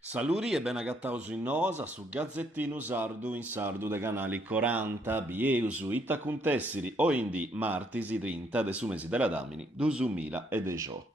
Saluri e ben agattausu in nosa su Gazzettino Sardu in sardu de canali 40, Bieusu, Ittacuntessiri o indi martisi 30 de su mesi della Damini 2018.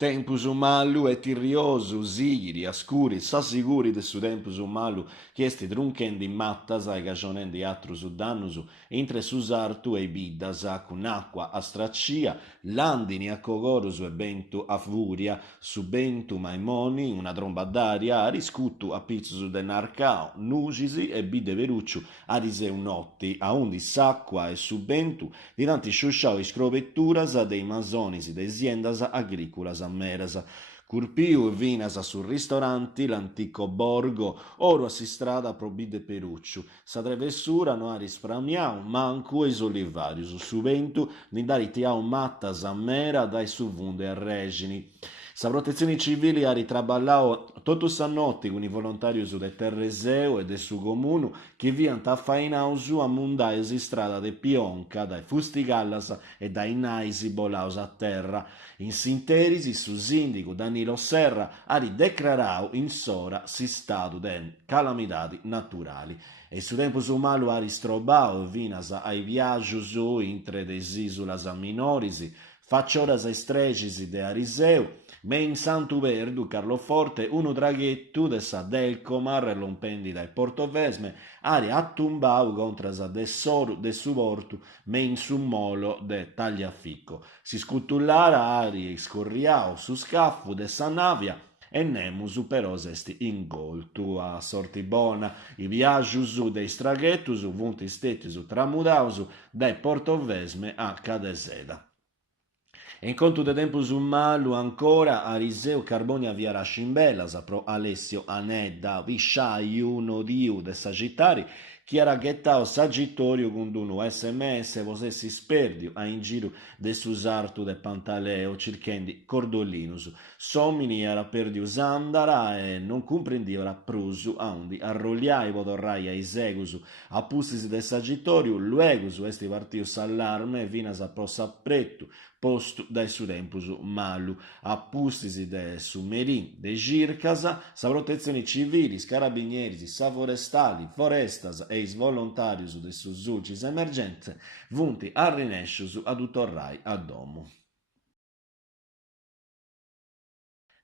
Tempus mallu e tirriosu, sigiri, ascuri, s'assicuri de su tempus mallu, chiesti trunchendi mattas e cagionendi atrus dannusu, intre su sartu e biddas, cun acqua a straccia, landini a cogorus e bentu a furia, su bentu maimoni, una tromba d'aria, a riscuttu a pizzus de narcao, nugisi e bide verucciu, a riseu notti, a undi s'acqua e su bentu, dinanti sciusciao iscrovetturas dei masonis de siendas agricolas meras. Curpiu e vinas sul ristoranti, l'antico borgo, oro a si strada pro bide perucciu. Sa travessura no ha risparmiau, mancu e solivarius. Su ventu, nindari tiau mattas a mera dai su vunde a regini. Sa protezione civile ha ritraballao tutto sa notte con i volontari de Terreseu e de su comunu che viant affainausu a mundaesi strada de Pionca, dai fustigallas e dai naisi bolaus a terra. In sinterisi, su sindico Danilo Serra ha declarau in sora si stadu de calamidadi naturali. E su tempo su malu ha ristrobau vinas ai viaggius intre des isulas minorisi, faccioras estregisi de Ariseu, me in Santu Verdu, Carloforte, unu draghettu de sa Delcomar, lompendi dai Portovesme, ari attumbau contras de soru de su portu, me in su molo de Tagliaficco. Si scutullara ari scorriau su scaffu de sa navia, e nemus peros est ingoltu a sorti bona. I viaggius dei straghettus vunt istetis tramudaus dai Portovesme a Cadeseda. In conto de tempus malu ancora Ariseu Carbonia via Rascimbellas pro Alessio Anedda visciai uno diu de Sagittari chi era gettao Sagittoro con unu SMS vosessi sperdiu a in giro de su sartu de Pantaleo circhendi Cordolinus somini era perdius andara e non comprendiora prusu a undi arrogliai vodorrai a isegus a pustis de Sagittoro luegus esti partius allarme vinas a prosa prettu postu dai su tempus malu, appustisi de su merin, de gircasa, sa protezioni civili, carabinieri, sa forestali, forestas e is volontarius de su sulcis emergenze, vunti a rinescius ad utorrai a domu.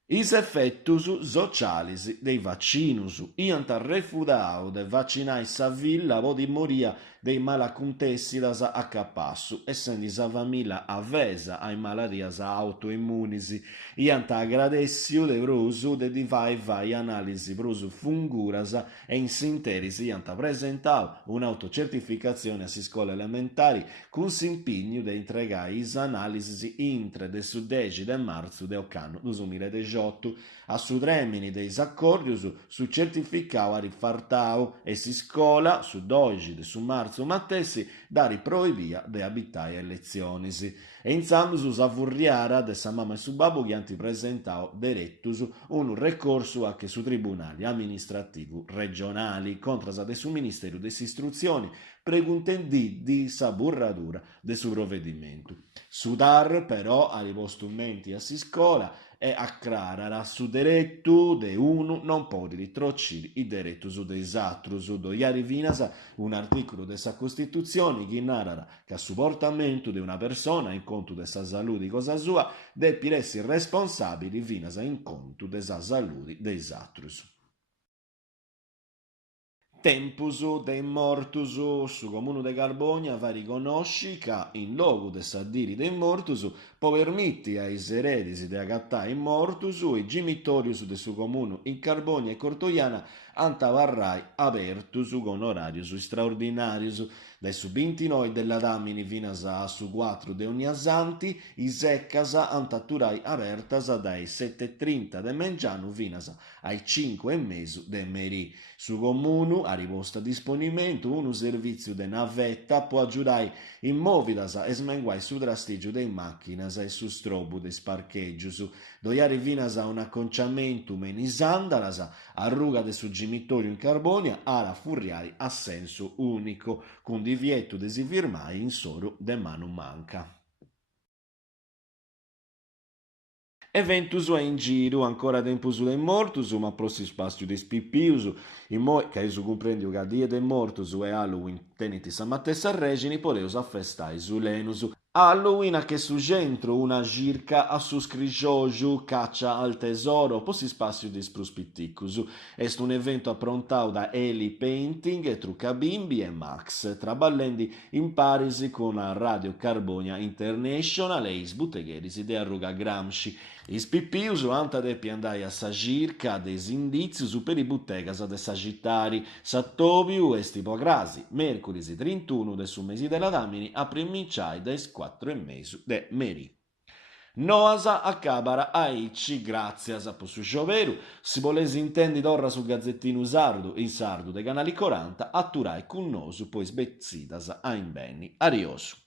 Is effettus socialis dei vaccinus iant refudau de vaccinai sa villa vodi moria dei malacuntessidas a capassu, essendi sa famiglia avesa ai maladias autoimmunisi, iant agradessiu de brusu de vai analisi brusu funguras e in sinteris iant presentau un'autocertificazione a si scuola elementari cun s'impignu de entregai is analisi intre de su 10 de marzu de occanno 2018 a su tremini dei accordius su certificau a rifartau e si scola su 12 de su marzu mattessi dari proibia de abitai elezionis e insamus savurriara de sa mama e su babu che anti presentau derettus un ricorso a che su tribunali amministrativu regionali contra de su ministeru de istruzioni preguntendi di sa burradura de su provvedimento. Su dar però a ripostumenti a si scola e acclarara su derettu de unu non podi trociri i derettus de isatrus do iari vinas un articolo de sa Costituzione che narrara che a supportamento de una persona in conto de sa saludi cosa sua deppi essi responsabili vinas in conto de sa saludi de isatrus. Tempus de mortus su comunu de Carbonia va riconosci che in loco de s'addiri de mortus po permitti ai eredisi de agattai mortus i gimitorius de su comunu in Carbonia e Cortoiana antavarrai apertus con orarius straordinarius dai su 29 della Damini vinas a su 4 de Ognasanti i seccas antaturai apertas dai 7:30 de Mengianu vinas ai 5:30 de Meri. Su comunu a riposta disponimento unu servizio de navetta può aggiudai in movidas e smenguai su drastigiu dei macchinas e su strobu de sparcheggius doiari vinas a un acconciamento menisandalas arruga de su gimitorio in Carbonia ara furriari a senso unico con divieto de si firmai in soro de manu manca. Eventus è in giro, ancora tempus de mortus, ma prossi spazio de spippius, in moi, che su comprendio che a die de mortus e Halloween teniti sa mattessa regini, poleus a festai su Lenus. Halloween a che su centro una circa a su scrigioju caccia al tesoro, possi spazio di spruspitticus. Est un evento approntau da Eli Painting e Trucca Bimbi e Max, traballendi in Parisi con Radio Carbonia International e is buttegheris de Arruga Gramsci. Is pippius anta depi andai a sa circa des indizius per i buttegas de Sagittari, Sattobiu e Stipograsi, mercolis 31 de su mesi della Damini a primiciai des 4 e mesu de Meri. Noasa acabara aici grazias a possu gioveru, si volesi intendi d'orra su Gazzettinu Sardu, in Sardu de Canali 40, atturai cun nosu, poi sbezzidas a imbenni. Ariosu.